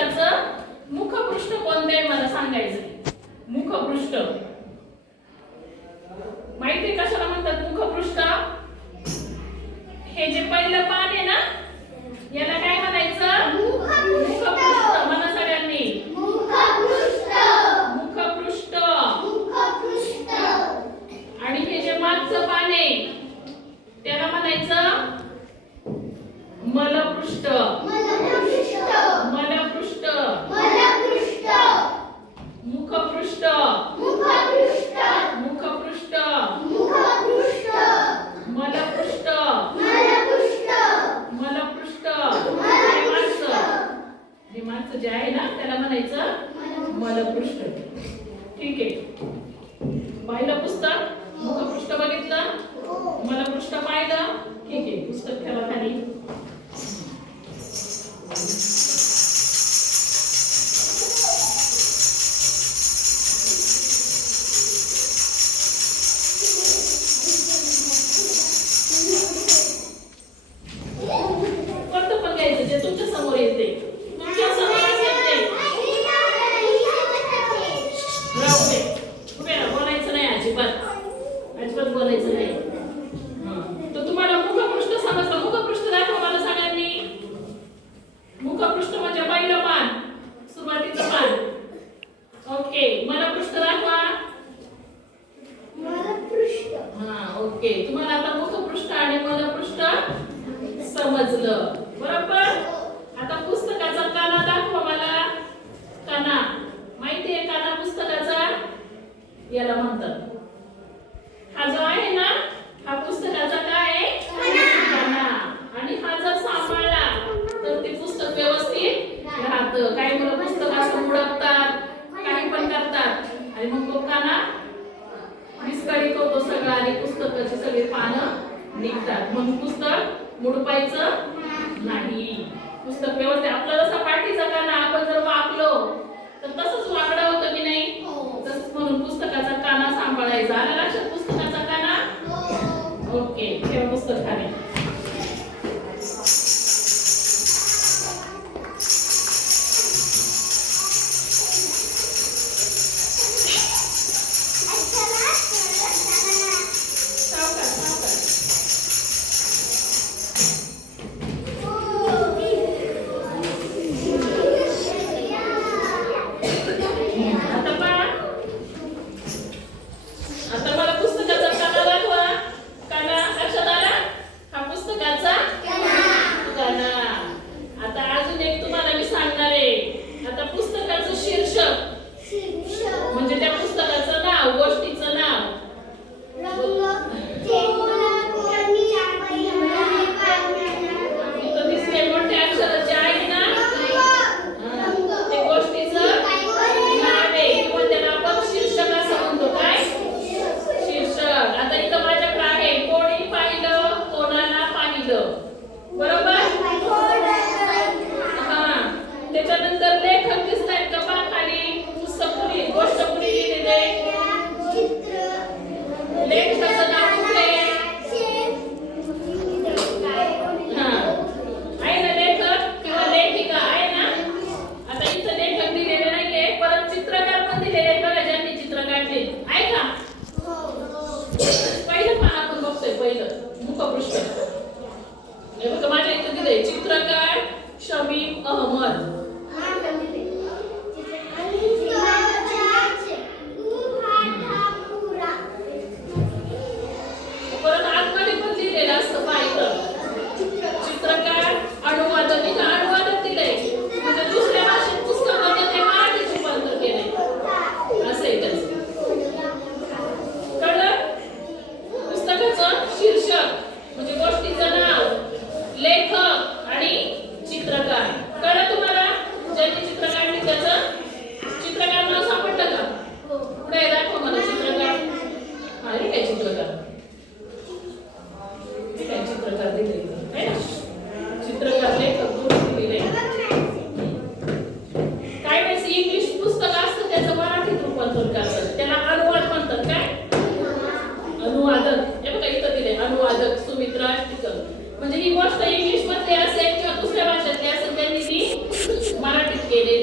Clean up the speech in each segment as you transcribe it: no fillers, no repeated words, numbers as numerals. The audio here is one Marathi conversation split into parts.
पुस्तकाचं मुखपृष्ठ कोणतं आहे मला सांगायचं. मुखपृष्ठ माहिती कशाला म्हणतात मुखपृष्ठ? हे जे पहिलं पान आहे ना याला काय म्हणायचं? मुखपृष्ठ. म्हणा सगळ्यांनी मुखपृष्ठ. मुखपृष्ठ. मुखपृष्ठ. आणि हे जे मागचं पान आहे त्याला म्हणायचं मलपृष्ठ. मलपृष्ठ. मलपृष्ठ. मलपृष्ठ. मुखपृष्ठ. मुखपृष्ठ. मुखपृष्ठ. मुखपृष्ठ. मलपृष्ठ. मलपृष्ठ. मलपृष्ठ. हे मागचं जे आहे ना त्याला म्हणायचं मलपृष्ठ. ठीक आहे. पाहिलं पुस्तक? मुखपृष्ठ बघितलं? मलपृष्ठ पाहिलं? ठीक आहे. पुस्तक ठेवा खाली. कोणतं पण घ्यायचं जे तुमच्या समोर येते. तुमच्या समोर येते राहू दे. उभे राहा. बोलायचं नाही अजिबात. अजिबात बोलायचं नाही. तर तुम्हाला मुखपृष्ठ समजलं? मुखपृष्ठ दाखवा मला सगळ्यांनी. मुखपृष्ठ म्हणजे पहिलं पान, सुरुवातीचं पान. ओके. मलपृष्ठ दाखवा. मलपृष्ठ. हा ओके. तुम्हाला आता मुखपृष्ठ आणि मलपृष्ठ समजलं बरोबर? आता पुस्तकाचा काना दाखवा मला. काना माहिती आहे? काना पुस्तकाचा याला म्हणतात. हा जो आहे ना हा पुस्तकाचा काय आहे? काना. आणि हा जर सांभाळला तर ते पुस्तक व्यवस्थित राहतं. काही मुलं पुस्तक असं मुडपतात, काही पण करतात आणि मग तो काना विस्कळीत होतो सगळा आणि पुस्तकाची सगळी पानं निघतात. म्हणून पुस्तक मुडपायचं नाही. पुस्तक व्यवस्थित आपला जसा पाठीचा काना आपण जर वाकलो तर तसंच वाकडं होतं की नाही? तसंच म्हणून पुस्तकाचा काना सांभाळायचा. आलं लक्षात पुस्तकाचा काना? ओके. ठेवा पुस्तक खाली. आता मला पुस्तकाचा काना दाखवा. काना लक्षात आला? हा पुस्तकाचा काना. आता अजून एक तुम्हाला मी सांगणार आहे. आता पुस्तकाचं शीर्षक म्हणजे त्या पुस्तकाचं नाव, गोष्टीचं नाव. इथं दिसते मोठ्या अक्षराचे आहे ना ते गोष्टीचं नाव आहे किंवा त्याला आपण शीर्षक असं म्हणतो. काय शीर्षक? आता इथं माझ्याकडे आहे कोणी पाहिलं कोणाला पाहिलं. बरोबर? हा. त्याच्यानंतर लेखक दिसतायत का पहा खाली. पुस्तक पुढे गोष्ट पुढे लिहिलेले लेखकाचं नाव कुठे आहे? हा आहे ना लेखक किंवा लेखिका आहे ना. आता इथं लेखक दिलेले नाहीये परत चित्रकार पण दिलेले आहेत बघा ज्यांनी चित्र काढले आहे का? पहिलं पान आपण बघतोय. पहिलं मुखपृष्ठ हे बघा माझ्या इथं दिलंय चित्रकार शमीम अहमद. परत आतमध्ये पण लिहिलेलं असतं पाहिलं चित्रकार अनुवादक. इथं अनुवादक दिलंय म्हणजे दुसऱ्या भाषेत पुस्तक होतं ते मराठीत रूपांतर केलंय असं आहे त्याचं. कळलं? पुस्तकाचं शीर्षक म्हणजे गोष्टीचं नाव, लेखक आणि चित्रकार. कळलं तुम्हाला? ज्यांनी चित्र काढले त्याचं चित्रकार नाव सापडलं का? पुढे दाखव मला चित्रकार. हा हे काय चित्रकार? काय चित्रकार दिले आहे ना? चित्रकार लेखक दोन्ही दिलेले. काय वेळेस इंग्लिश पुस्तक असतं त्याचं मराठीत रूपांतर करतात त्याला अनुवाद म्हणतात. काय अनुवादक. हे बघा इथं दिले अनुवादक सुमित्रा टिकल. म्हणजे ही गोष्ट इंग्लिश मध्ये असेल किंवा दुसऱ्या भाषेतली असेल त्यांनी ती मराठीत केलेली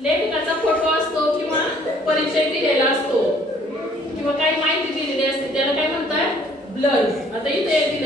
लेखकाचा फोटो असतो किंवा परिचय दिलेला असतो किंवा काही माहिती दिलेली असते त्याला काय म्हणतात ब्लर. आता इथे दिलं